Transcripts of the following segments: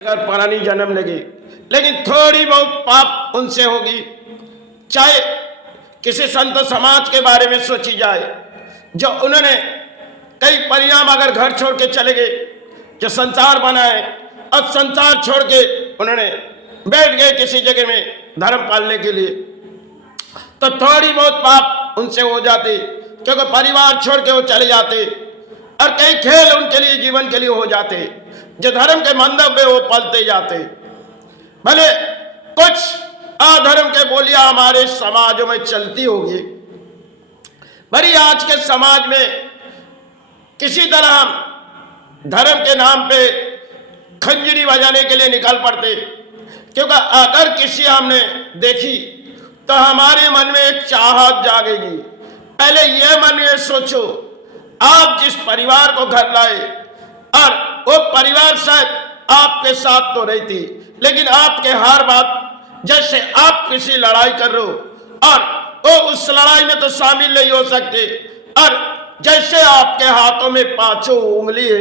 अगर प्राणी जन्म लेगी, लेकिन थोड़ी बहुत पाप उनसे होगी। चाहे किसी संत समाज के बारे में सोची जाए, जो उन्होंने कई परिणाम अगर घर छोड़ के चले गए, जो संसार बनाए, अब संसार छोड़ के उन्होंने बैठ गए किसी जगह में धर्म पालने के लिए, तो थोड़ी बहुत पाप उनसे हो जाते, क्योंकि परिवार छोड़ के वो चले जाते और कई खेल उनके लिए जीवन के लिए हो जाते, जो धर्म के मंदिर में वो पलते जाते। भले कुछ अधर्म के बोलियां हमारे समाजों में चलती होगी, भरी आज के समाज में किसी तरह हम धर्म के नाम पे खंजरी बजाने के लिए निकल पड़ते, क्योंकि अगर किसी हमने देखी तो हमारे मन में एक चाहत जागेगी। पहले यह मन में सोचो, आप जिस परिवार को घर लाए और वो परिवार शायद आपके साथ तो रहती, लेकिन आपके हर बात, जैसे आप किसी लड़ाई कर रहे हो और वो उस लड़ाई में तो शामिल नहीं हो सकते, और जैसे आपके हाथों में पांचों उंगली है,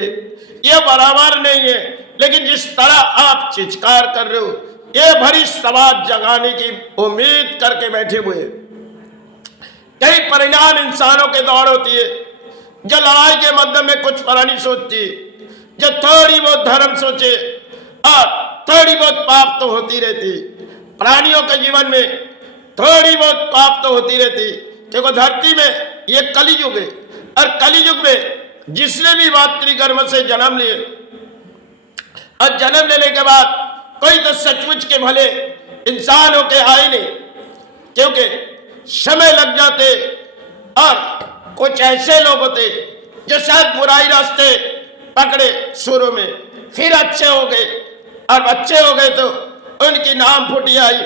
ये बराबर नहीं है, लेकिन जिस तरह आप चित्कार कर रहे हो, ये भरी समाज जगाने की उम्मीद करके बैठे हुए। कई परिणाम इंसानों के दौड़ होती है, जो लड़ाई के मध्य में कुछ प्राणी सोचती, जो थोड़ी बहुत धर्म सोचे और थोड़ी बहुत पाप तो होती रहती। प्राणियों के जीवन में थोड़ी बहुत पाप तो होती रहती, क्योंकि धरती में ये कलियुग है, और कलियुग में जिसने भी मातृगर्भ से जन्म लिए और जन्म लेने के बाद कोई तो सचमुच के भले इंसान होके आए नहीं, क्योंकि समय लग जाते और कुछ ऐसे लोग होते जो शायद बुराई रास्ते पकड़े शुरू में, फिर अच्छे हो गए, और अच्छे हो गए तो उनकी नाम फुटी आई।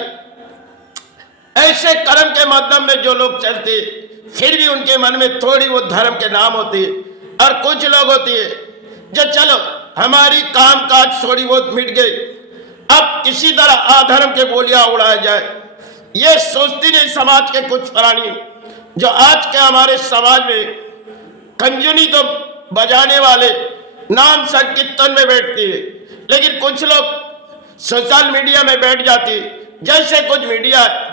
ऐसे कर्म के माध्यम में जो लोग चलते, फिर भी उनके मन में थोड़ी वो धर्म के नाम होती है, और कुछ लोग होती है जो चलो हमारी काम काज थोड़ी बहुत मिट गई, अब किसी तरह अधर्म के बोलियां उड़ाया जाए, ये सोचती नहीं समाज के कुछ प्राणी, जो आज के हमारे समाज में खंजनी तो बजाने वाले नाम संकीर्तन में बैठती है, लेकिन कुछ लोग सोशल मीडिया में बैठ जाती, जैसे कुछ मीडिया है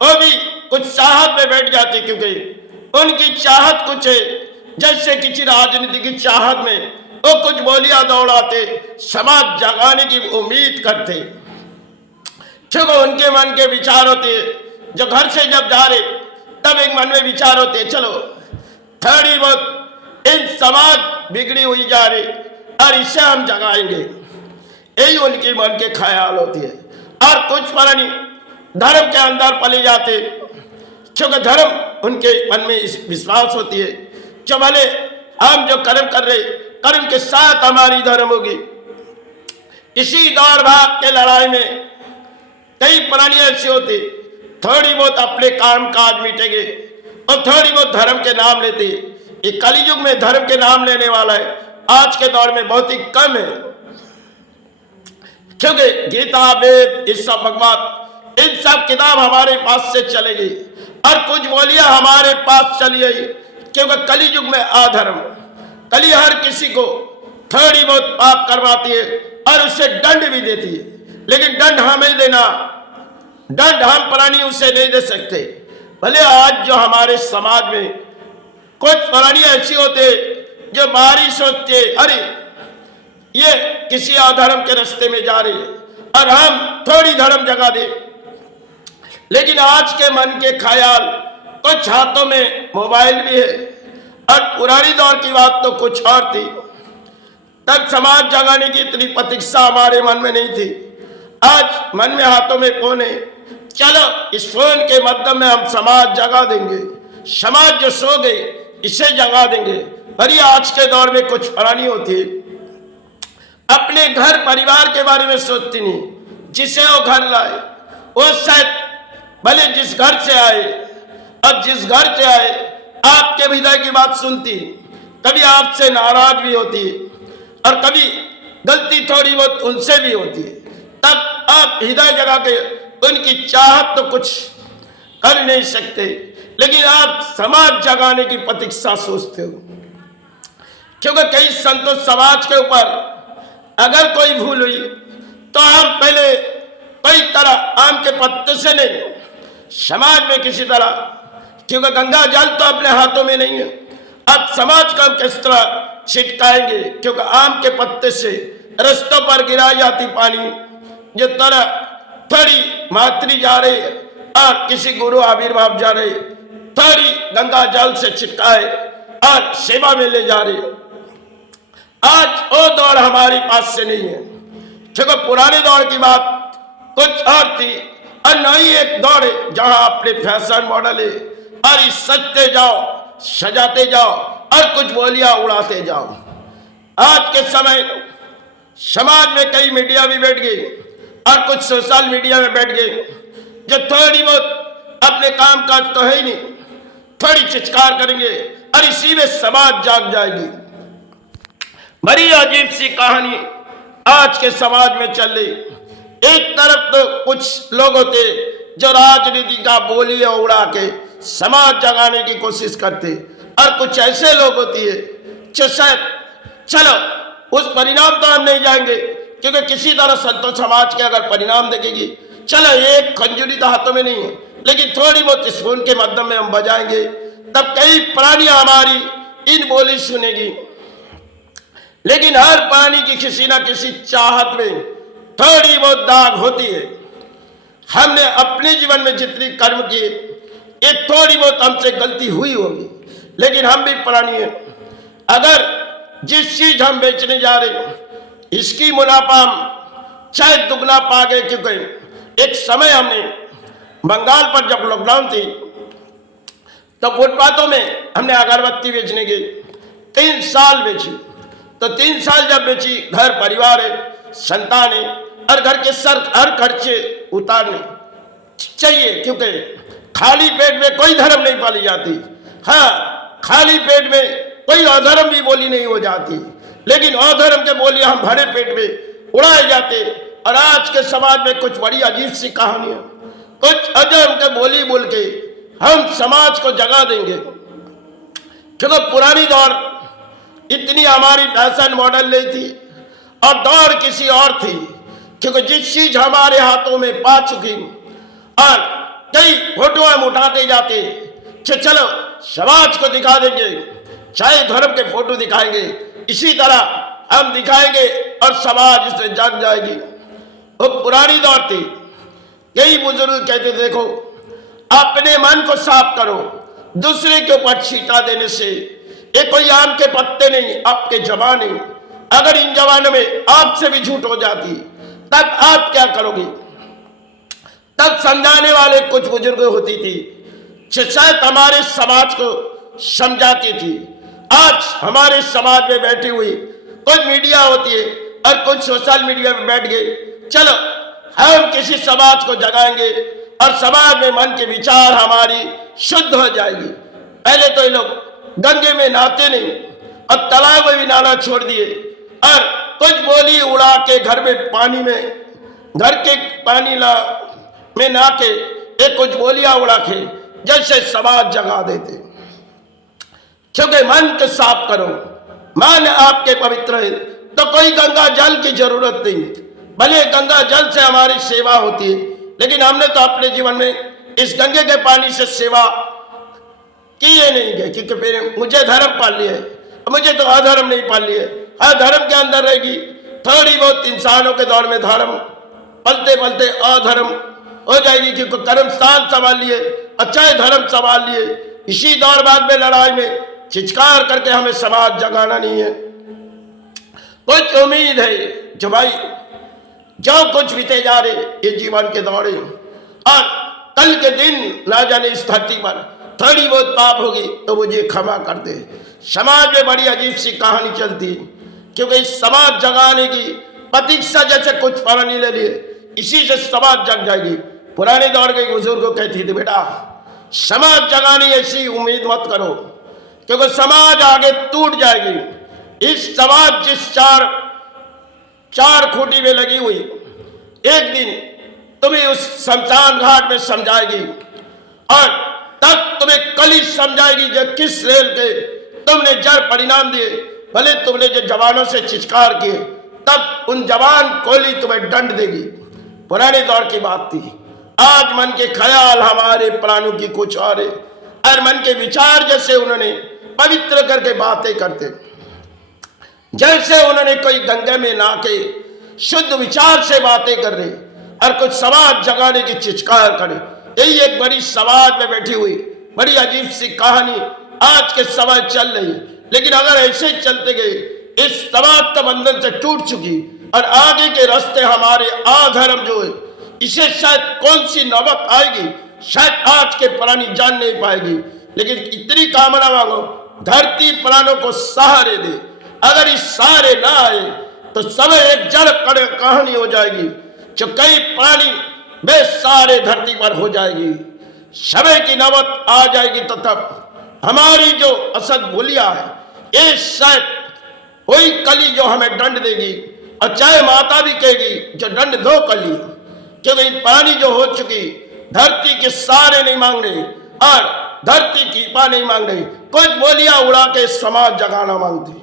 वो भी कुछ चाहत में बैठ जाती, क्योंकि उनकी चाहत कुछ है, जैसे किसी राजनीति की चाहत में वो कुछ बोलियां दौड़ाते, समाज जगाने की उम्मीद करते, क्योंकि उनके मन के विचार होते, जो घर से जब जा रहे तब एक मन में विचार होते, चलो थोड़ी बहुत इन समाज बिगड़ी हुई जा रही और इसे हम जगाएंगे, यही उनके मन के ख्याल होती है। और कुछ प्राणी धर्म के अंदर पले जाते, क्योंकि धर्म उनके मन में इस विश्वास होती है, जो भले हम जो कर्म कर रहे, कर्म के साथ हमारी धर्म होगी। इसी दौड़ भाग के लड़ाई में कई प्राणी ऐसे होते, थोड़ी बहुत अपने काम काज मिटेंगे और थोड़ी बहुत धर्म के नाम लेते। ये कलियुग में धर्म के नाम लेने वाला है आज के दौर में बहुत ही कम है, क्योंकि गीता वेद इस सब भगवत इन सब किताब हमारे पास से चलेगी, और कुछ बोलियां हमारे पास चली आई, क्योंकि कलियुग में अधर्म, कली हर किसी को थोड़ी बहुत पाप करवाती है और उससे दंड भी देती है, लेकिन दंड हमें देना, दंड हम प्राणी उसे नहीं दे सकते। भले आज जो हमारे समाज में कुछ प्राणी ऐसे होते जो बाहरी सोचते, अरे ये किसी अधर्म के रास्ते में जा रही है और हम थोड़ी धर्म जगा दे, लेकिन आज के मन के ख्याल, कुछ हाथों में मोबाइल भी है, और पुरानी दौर की बात तो कुछ और थी, तब समाज जगाने की इतनी प्रतीक्षा हमारे मन में नहीं थी। आज मन में हाथों में फोन है, चलो इस फोन के माध्यम में हम समाज जगा देंगे, समाज जो सो गए इसे जगा देंगे। भरी आज के दौर में कुछ प्राणी होती है अपने घर परिवार के बारे में सोचती नहीं, जिसे वो घर लाए वो शायद भले जिस घर से आए, अब जिस घर से आए आपके हृदय की बात सुनती, कभी आपसे नाराज भी होती और कभी गलती थोड़ी बहुत उनसे भी होती, तब आप हृदय जगा के उनकी चाहत तो कुछ कर नहीं सकते, लेकिन आप समाज जगाने की प्रतीक्षा सोचते हो, क्योंकि कई संतों समाज के ऊपर अगर कोई भूल हुई तो आम पहले कोई तरह आम के पत्ते से नहीं, समाज में किसी तरह, क्योंकि गंगा जल तो अपने हाथों में नहीं है। अब समाज को हम किस तरह छिटकाएंगे, क्योंकि आम के पत्ते से रस्तों पर गिराई जाती पानी जो तरह थोड़ी मात्री जा रही और किसी गुरु आविर्भाव जा रहे, थोड़ी गंगा जल से छिटकाए और सेवा में ले जा रही। आज वो दौर हमारे पास से नहीं है, क्योंकि पुराने दौर की बात कुछ और थी और नई एक दौर है जहां अपने फैशन मॉडल है और इस सजते जाओ, सजाते जाओ और कुछ बोलियां उड़ाते जाओ। आज के समय समाज में कई मीडिया भी बैठ गई और कुछ सोशल मीडिया में बैठ गए जो थोड़ी बहुत अपने काम काज तो है ही नहीं, थोड़ी चिचकार करेंगे और इसी में समाज जाग जाएगी। बड़ी अजीब सी कहानी आज के समाज में चल रही। एक तरफ तो कुछ लोग होते जो राजनीति का बोलियां उड़ा के समाज जगाने की कोशिश करते और कुछ ऐसे लोग होती है जो शायद चलो उस परिणाम तो हम नहीं जाएंगे, क्योंकि किसी तरह संतो समाज के अगर परिणाम देखेगी, चलो एक खंजूरी तो हाथों में नहीं है लेकिन थोड़ी बहुत स्पून के माध्यम में हम बजाएंगे, तब कई प्राणियां हमारी इन बोली सुनेगी। लेकिन हर प्राणी की किसी ना किसी चाहत में थोड़ी बहुत दाग होती है। हमने अपने जीवन में जितनी कर्म किए, एक थोड़ी बहुत हमसे गलती हुई होगी, लेकिन हम भी प्राणी हैं। अगर जिस चीज हम बेचने जा रहे हैं इसकी मुनाफा हम चाहे दुगना पा गए, क्योंकि एक समय हमने बंगाल पर जब लॉकडाउन थी तो फुटपाथों में हमने अगरबत्ती बेचने गए, 3 साल बेची। तो 3 साल जब बेची, घर परिवार है, संतान है और घर के हर खर्चे उतारने चाहिए, क्योंकि खाली पेट में कोई धर्म नहीं पाली जाती। हाँ, खाली पेट में कोई अधर्म भी बोली नहीं हो जाती, लेकिन अधर्म के बोली हम भरे पेट में उड़ाए जाते। और आज के समाज में कुछ बड़ी अजीब सी कहानियां, कुछ अधर्म के बोली बोल के हम समाज को जगा देंगे। क्योंकि पुरानी दौर इतनी हमारी फैशन मॉडल नहीं थी और दौर किसी और थी, क्योंकि जिस चीज हमारे हाथों में पा चुकी और कई फोटो हम उठाते जाते कि चलो समाज को दिखा देंगे, चाहे धर्म के फोटो दिखाएंगे, इसी तरह हम दिखाएंगे और समाज इससे जाग जाएगी। वो पुरानी दौर थी। कई बुजुर्ग कहते देखो अपने मन को साफ करो, दूसरे के ऊपर छींटा देने से ये कोई आम के पत्ते नहीं, आपके जमाने अगर इन जमानों में आपसे भी झूठ हो जाती तब आप क्या करोगे? तब समझाने वाले कुछ बुजुर्ग होती थी, शायद हमारे समाज को समझाती थी। आज हमारे समाज में बैठी हुई कुछ मीडिया होती है और कुछ सोशल मीडिया में बैठ गए, चलो हम किसी समाज को जगाएंगे और समाज में मन के विचार हमारी शुद्ध हो जाएगी। पहले तो ये लोग गंगे में नहाते नहीं और तालाब में भी नहाना छोड़ दिए और कुछ बोली उड़ा के घर में पानी में, घर के पानी में नहा के एक कुछ बोलियां उड़ा के जैसे समाज जगा देते। क्योंकि मन को साफ करो, मन आपके पवित्र है तो कोई गंगा जल की जरूरत नहीं। भले गंगा जल से हमारी सेवा होती है, लेकिन हमने तो अपने जीवन में इस गंगे के पानी से सेवा किए नहीं गए, क्योंकि फिर मुझे धर्म पाल लिया है, मुझे तो अधर्म नहीं पाल लिया। हर धर्म के अंदर रहेगी, थोड़ी बहुत इंसानों के दौर में धर्म, पलते पलते अधर्म हो जाएगी, क्योंकि कर्म स्थान संभाल लिए, अच्छा धर्म संभाल लिए। इसी दौर बाद में लड़ाई में चिचकार करके हमें समाज जगाना नहीं है। कुछ उम्मीद है जो भाई जो कुछ बीते जा रहे ये जीवन के दौरे और कल के दिन ना जाने इस धरती पर थोड़ी बहुत पाप होगी तो मुझे क्षमा कर दे। समाज में बड़ी अजीब सी कहानी चलती, क्योंकि इस समाज जगाने की प्रतीक्षा जैसे कुछ प्राणी ले लिए, इसी से समाज जग जाएगी। पुराने दौर के बुजुर्ग कहती थी बेटा समाज जगाने ऐसी उम्मीद मत करो, क्योंकि समाज आगे टूट जाएगी। इस समाज जिस चार खूंटी में लगी हुई एक दिन तुम्हें उस शमशान घाट में समझाएगी और तब तुम्हें कल ही समझाएगी जो किस रेल के तुमने जड़ परिणाम दिए। भले तुमने जो जवानों से चिचकार किए तब उन जवान कोली तुम्हें दंड देगी। पुराने दौर की बात थी। आज मन के ख्याल हमारे प्राणों की कुछ और है, और मन के विचार जैसे उन्होंने पवित्र करके बातें करते, जैसे उन्होंने कोई गंगा में नहा के शुद्ध विचार से बातें कर रहे और कुछ समाज जगाने की चिचकार करे। यही एक बड़ी समाज में बैठी हुई बड़ी अजीब सी कहानी आज के समय चल रही। लेकिन अगर ऐसे चलते गए, इस समाज का बंधन से टूट चुकी और आगे के रास्ते हमारे आधर्म जो है, इसे शायद कौन सी नौबत आएगी, शायद आज के प्राणी जान नहीं पाएगी। लेकिन इतनी कामना मांगो, धरती प्राणों को सहारे दे। अगर इस सहारे ना आए तो समय एक जड़ कहानी हो जाएगी, जो कई प्राणी बेसहारे धरती पर हो जाएगी। समय की नौबत आ जाएगी तो तब हमारी जो असद बोलिया है, ये शायद वही कली जो हमें दंड देगी, और चाहे माता भी कहेगी जो दंड दो कली, क्योंकि प्राणी जो हो चुकी धरती के सहारे नहीं मांग रहे और धरती की कृपा नहीं मांग रहे, कुछ बोलियां उड़ा के समाज जगाना मांगती।